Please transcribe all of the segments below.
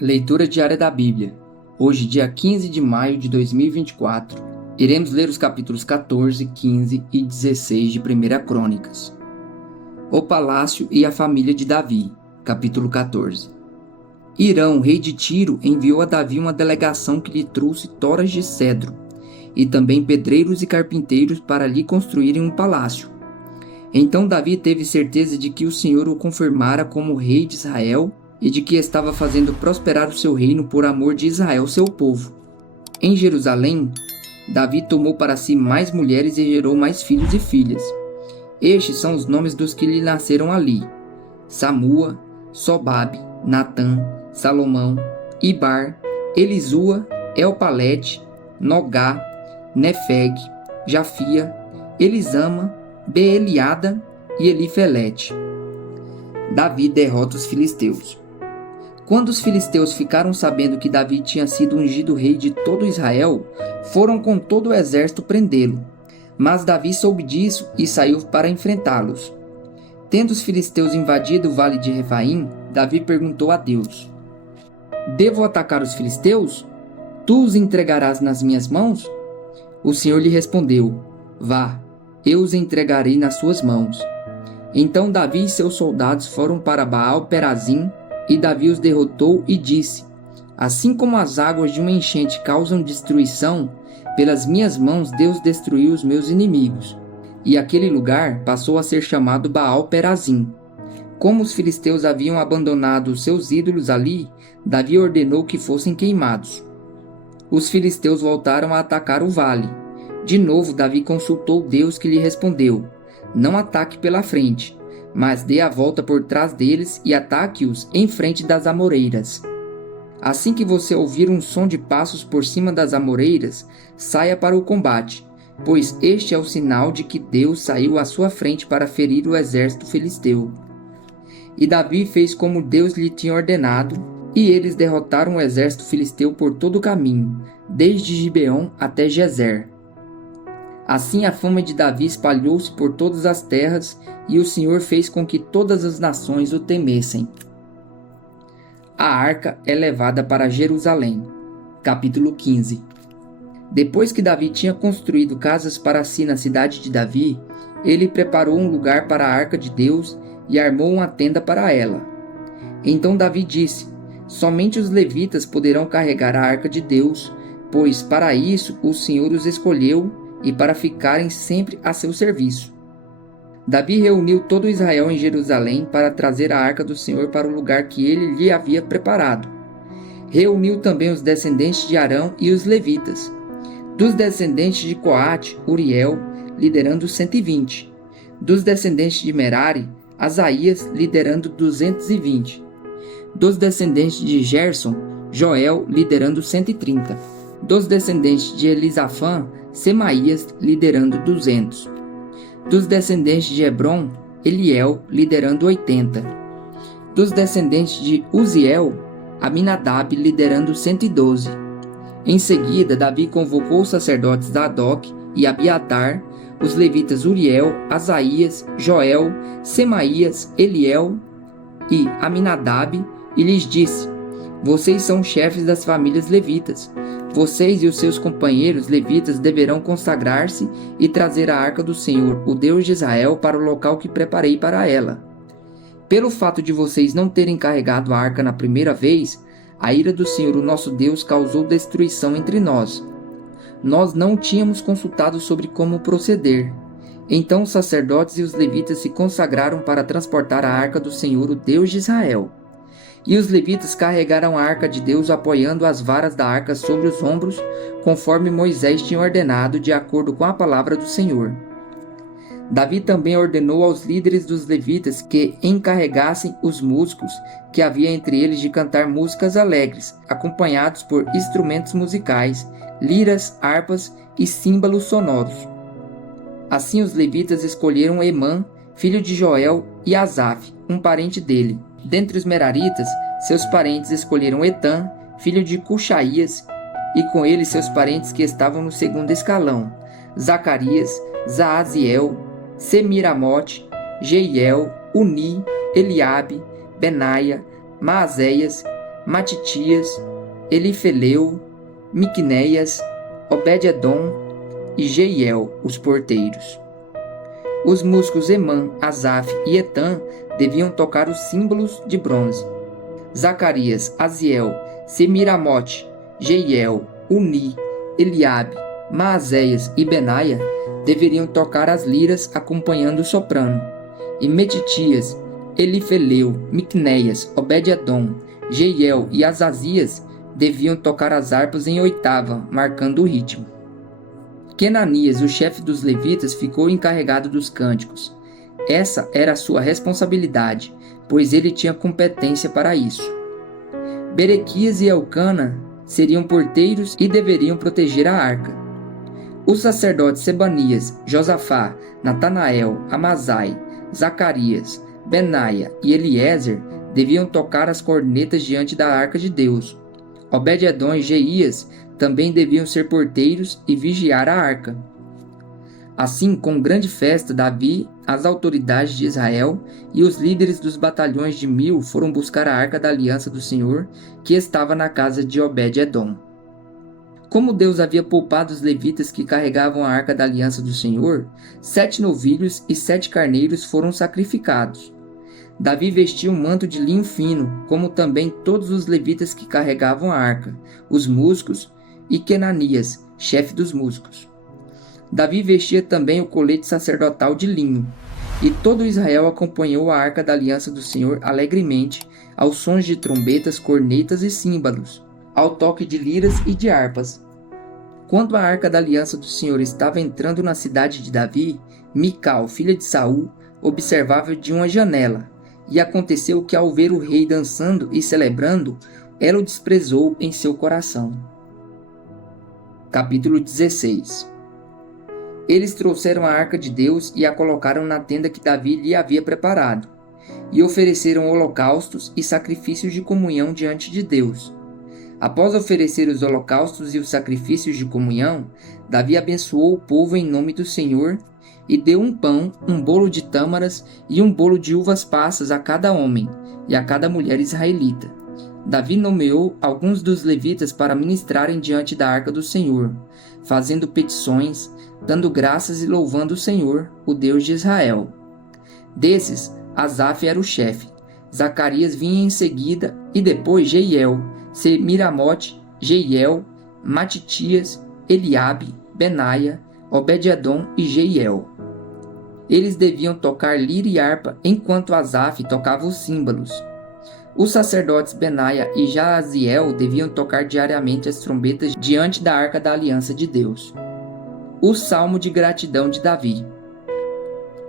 Leitura diária da Bíblia. Hoje, dia 15 de maio de 2024, iremos ler os capítulos 14, 15 e 16 de 1 Crônicas. O palácio e a família de Davi, capítulo 14. Hirão, rei de Tiro, enviou a Davi uma delegação que lhe trouxe toras de cedro, e também pedreiros e carpinteiros para lhe construírem um palácio. Então Davi teve certeza de que o Senhor o confirmara como rei de Israel e de que estava fazendo prosperar o seu reino por amor de Israel, seu povo. Em Jerusalém, Davi tomou para si mais mulheres e gerou mais filhos e filhas. Estes são os nomes dos que lhe nasceram ali: Samua, Sobabe, Natã, Salomão, Ibar, Elisua, Elpalete, Nogá, Nefeg, Jafia, Elisama, Beeliada e Elifelete. Davi derrota os filisteus. Quando os filisteus ficaram sabendo que Davi tinha sido ungido rei de todo Israel, foram com todo o exército prendê-lo. Mas Davi soube disso e saiu para enfrentá-los. Tendo os filisteus invadido o vale de Refaim, Davi perguntou a Deus: Devo atacar os filisteus? Tu os entregarás nas minhas mãos? O Senhor lhe respondeu: Vá, eu os entregarei nas suas mãos. Então Davi e seus soldados foram para Baal-Perazim, e Davi os derrotou e disse: Assim como as águas de uma enchente causam destruição, pelas minhas mãos Deus destruiu os meus inimigos. E aquele lugar passou a ser chamado Baal-Perazim. Como os filisteus haviam abandonado os seus ídolos ali, Davi ordenou que fossem queimados. Os filisteus voltaram a atacar o vale. De novo Davi consultou Deus, que lhe respondeu: Não ataque pela frente, mas dê a volta por trás deles e ataque-os em frente das amoreiras. Assim que você ouvir um som de passos por cima das amoreiras, saia para o combate, pois este é o sinal de que Deus saiu à sua frente para ferir o exército filisteu. E Davi fez como Deus lhe tinha ordenado, e eles derrotaram o exército filisteu por todo o caminho, desde Gibeon até Gezer. Assim a fama de Davi espalhou-se por todas as terras, e o Senhor fez com que todas as nações o temessem. A arca é levada para Jerusalém. Capítulo 15. Depois que Davi tinha construído casas para si na cidade de Davi, ele preparou um lugar para a arca de Deus e armou uma tenda para ela. Então Davi disse: Somente os levitas poderão carregar a arca de Deus, pois para isso o Senhor os escolheu e para ficarem sempre a seu serviço. Davi reuniu todo Israel em Jerusalém para trazer a arca do Senhor para o lugar que ele lhe havia preparado. Reuniu também os descendentes de Arão e os levitas. Dos descendentes de Coate, Uriel, liderando 120. Dos descendentes de Merari, Asaías, liderando 220. Dos descendentes de Gerson, Joel, liderando 130. Dos descendentes de Elisafã, Semaías, liderando 200. Dos descendentes de Hebron, Eliel, liderando 80. Dos descendentes de Uziel, Aminadab, liderando 112. Em seguida, Davi convocou os sacerdotes Zadok e Abiatar, os levitas Uriel, Asaías, Joel, Semaías, Eliel e Aminadab, e lhes disse: Vocês são chefes das famílias levitas. Vocês e os seus companheiros levitas deverão consagrar-se e trazer a arca do Senhor, o Deus de Israel, para o local que preparei para ela. Pelo fato de vocês não terem carregado a arca na primeira vez, a ira do Senhor, o nosso Deus, causou destruição entre nós. Nós não tínhamos consultado sobre como proceder. Então os sacerdotes e os levitas se consagraram para transportar a arca do Senhor, o Deus de Israel. E os levitas carregaram a arca de Deus apoiando as varas da arca sobre os ombros, conforme Moisés tinha ordenado, de acordo com a palavra do Senhor. Davi também ordenou aos líderes dos levitas que encarregassem os músicos que havia entre eles de cantar músicas alegres, acompanhados por instrumentos musicais, liras, harpas e símbolos sonoros. Assim os levitas escolheram Emã, filho de Joel, e Asaf, um parente dele. Dentre os meraritas, seus parentes escolheram Etã, filho de Cuxaías, e com ele seus parentes que estavam no segundo escalão: Zacarias, Zaaziel, Semiramote, Jeiel, Uni, Eliabe, Benaia, Maazéias, Matitias, Elifeleu, Miqunéias, Obed-edom e Jeiel, os porteiros. Os músicos Emã, Asaf e Etã deviam tocar os símbolos de bronze. Zacarias, Aziel, Semiramote, Jeiel, Uni, Eliabe, Maazéias e Benaia deveriam tocar as liras acompanhando o soprano. E Metitias, Elifeleu, Miqunéias, Obed-edom, Jeiel e Azazias deviam tocar as harpas em oitava, marcando o ritmo. Quenanias, o chefe dos levitas, ficou encarregado dos cânticos. Essa era a sua responsabilidade, pois ele tinha competência para isso. Berequias e Elcana seriam porteiros e deveriam proteger a arca. Os sacerdotes Sebanias, Josafá, Natanael, Amazai, Zacarias, Benaia e Eliezer deviam tocar as cornetas diante da arca de Deus. Obed-edom e Jeías também deviam ser porteiros e vigiar a arca. Assim, com grande festa, Davi, as autoridades de Israel e os líderes dos batalhões de 1000 foram buscar a arca da aliança do Senhor, que estava na casa de Obed-edom. Como Deus havia poupado os levitas que carregavam a arca da aliança do Senhor, 7 novilhos e 7 carneiros foram sacrificados. Davi vestia um manto de linho fino, como também todos os levitas que carregavam a arca, os músicos e Quenanias, chefe dos músicos. Davi vestia também o colete sacerdotal de linho, e todo Israel acompanhou a arca da aliança do Senhor alegremente, aos sons de trombetas, cornetas e símbolos, ao toque de liras e de harpas. Quando a arca da aliança do Senhor estava entrando na cidade de Davi, Mical, filha de Saul, observava de uma janela, e aconteceu que ao ver o rei dançando e celebrando, ela o desprezou em seu coração. Capítulo 16. Eles trouxeram a arca de Deus e a colocaram na tenda que Davi lhe havia preparado, e ofereceram holocaustos e sacrifícios de comunhão diante de Deus. Após oferecer os holocaustos e os sacrifícios de comunhão, Davi abençoou o povo em nome do Senhor e deu um pão, um bolo de tâmaras e um bolo de uvas passas a cada homem e a cada mulher israelita. Davi nomeou alguns dos levitas para ministrarem diante da arca do Senhor, fazendo petições, dando graças e louvando o Senhor, o Deus de Israel. Desses, Asaf era o chefe, Zacarias vinha em seguida e depois Jeiel, Semiramote, Jeiel, Matitias, Eliabe, Benaia, Obed-edom e Jeiel. Eles deviam tocar lira e harpa enquanto Asaf tocava os símbolos. Os sacerdotes Benaia e Jaaziel deviam tocar diariamente as trombetas diante da arca da aliança de Deus. O Salmo de Gratidão de Davi.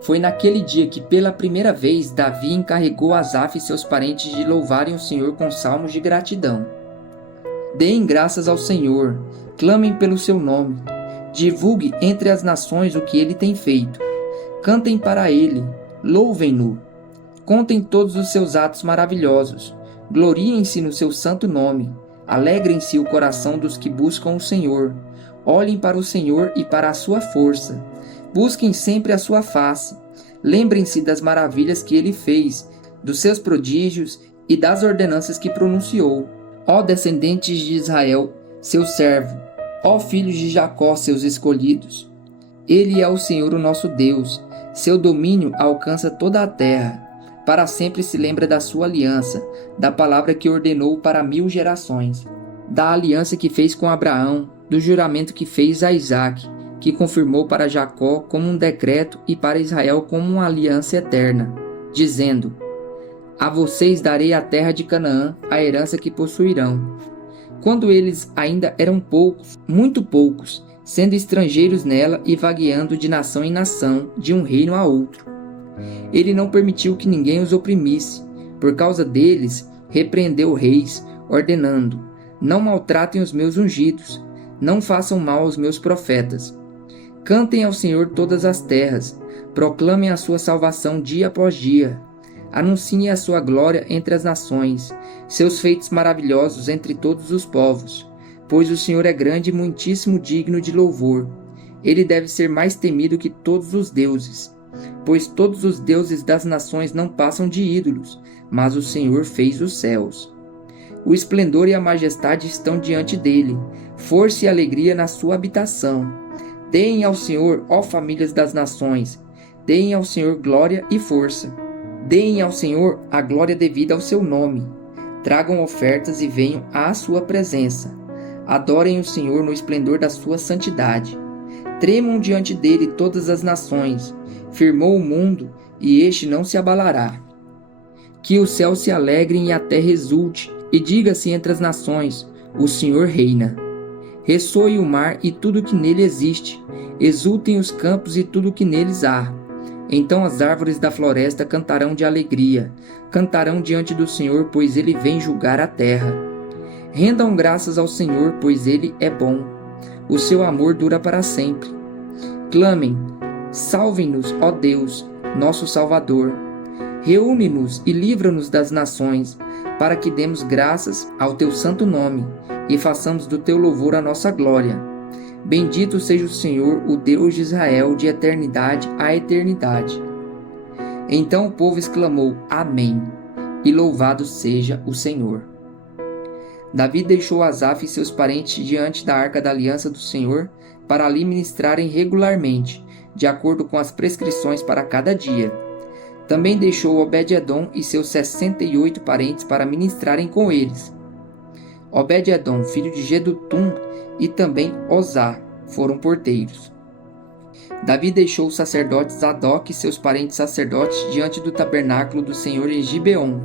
Foi naquele dia que pela primeira vez Davi encarregou Asaf e seus parentes de louvarem o Senhor com salmos de gratidão. Deem graças ao Senhor, clamem pelo seu nome, divulgue entre as nações o que ele tem feito. Cantem para ele, louvem-no. Contem todos os seus atos maravilhosos. Gloriem-se no seu santo nome. Alegrem-se o coração dos que buscam o Senhor. Olhem para o Senhor e para a sua força. Busquem sempre a sua face. Lembrem-se das maravilhas que ele fez, dos seus prodígios e das ordenanças que pronunciou. Ó descendentes de Israel, seu servo, ó filhos de Jacó, seus escolhidos. Ele é o Senhor, o nosso Deus. Seu domínio alcança toda a terra. Para sempre se lembra da sua aliança, da palavra que ordenou para 1000 gerações, da aliança que fez com Abraão, do juramento que fez a Isaque, que confirmou para Jacó como um decreto e para Israel como uma aliança eterna, dizendo: a vocês darei a terra de Canaã, a herança que possuirão. Quando eles ainda eram poucos, muito poucos, sendo estrangeiros nela e vagueando de nação em nação, de um reino a outro. Ele não permitiu que ninguém os oprimisse. Por causa deles, repreendeu reis, ordenando: não maltratem os meus ungidos, não façam mal aos meus profetas. Cantem ao Senhor todas as terras, proclamem a sua salvação dia após dia. Anunciem a sua glória entre as nações, seus feitos maravilhosos entre todos os povos. Pois o Senhor é grande e muitíssimo digno de louvor. Ele deve ser mais temido que todos os deuses. Pois todos os deuses das nações não passam de ídolos, mas o Senhor fez os céus. O esplendor e a majestade estão diante dele, força e alegria na sua habitação. Deem ao Senhor, ó famílias das nações, deem ao Senhor glória e força. Deem ao Senhor a glória devida ao seu nome. Tragam ofertas e venham à sua presença. Adorem o Senhor no esplendor da sua santidade. Tremam diante dele todas as nações. Firmou o mundo, e este não se abalará. Que os céus se alegrem e a terra exulte, e diga-se entre as nações: o Senhor reina. Ressoe o mar e tudo que nele existe, exultem os campos e tudo que neles há. Então as árvores da floresta cantarão de alegria, cantarão diante do Senhor, pois ele vem julgar a terra. Rendam graças ao Senhor, pois ele é bom. O seu amor dura para sempre. Clamem: salve-nos, ó Deus, nosso Salvador. Reúne-nos e livra-nos das nações, para que demos graças ao teu santo nome e façamos do teu louvor a nossa glória. Bendito seja o Senhor, o Deus de Israel, de eternidade a eternidade. Então o povo exclamou: Amém, e louvado seja o Senhor. Davi deixou Asaf e seus parentes diante da arca da aliança do Senhor para ali ministrarem regularmente, de acordo com as prescrições para cada dia. Também deixou Obed-edom e seus 68 parentes para ministrarem com eles. Obed-edom, filho de Jedutum, e também Osá foram porteiros. Davi deixou o sacerdote Zadok e seus parentes sacerdotes diante do tabernáculo do Senhor em Gibeon,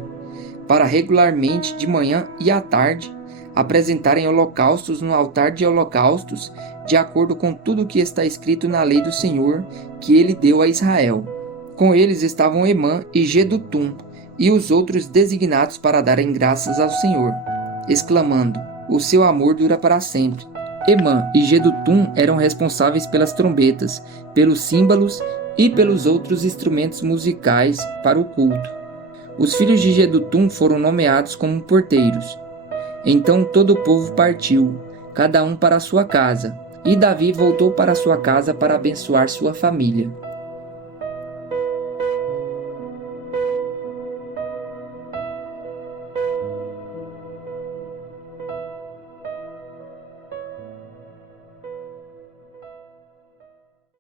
para regularmente de manhã e à tarde apresentarem holocaustos no altar de holocaustos, de acordo com tudo o que está escrito na lei do Senhor, que ele deu a Israel. Com eles estavam Emã e Jedutum, e os outros designados para darem graças ao Senhor, exclamando: o seu amor dura para sempre. Emã e Jedutum eram responsáveis pelas trombetas, pelos símbolos e pelos outros instrumentos musicais para o culto. Os filhos de Jedutum foram nomeados como porteiros. Então todo o povo partiu, cada um para a sua casa, e Davi voltou para sua casa para abençoar sua família.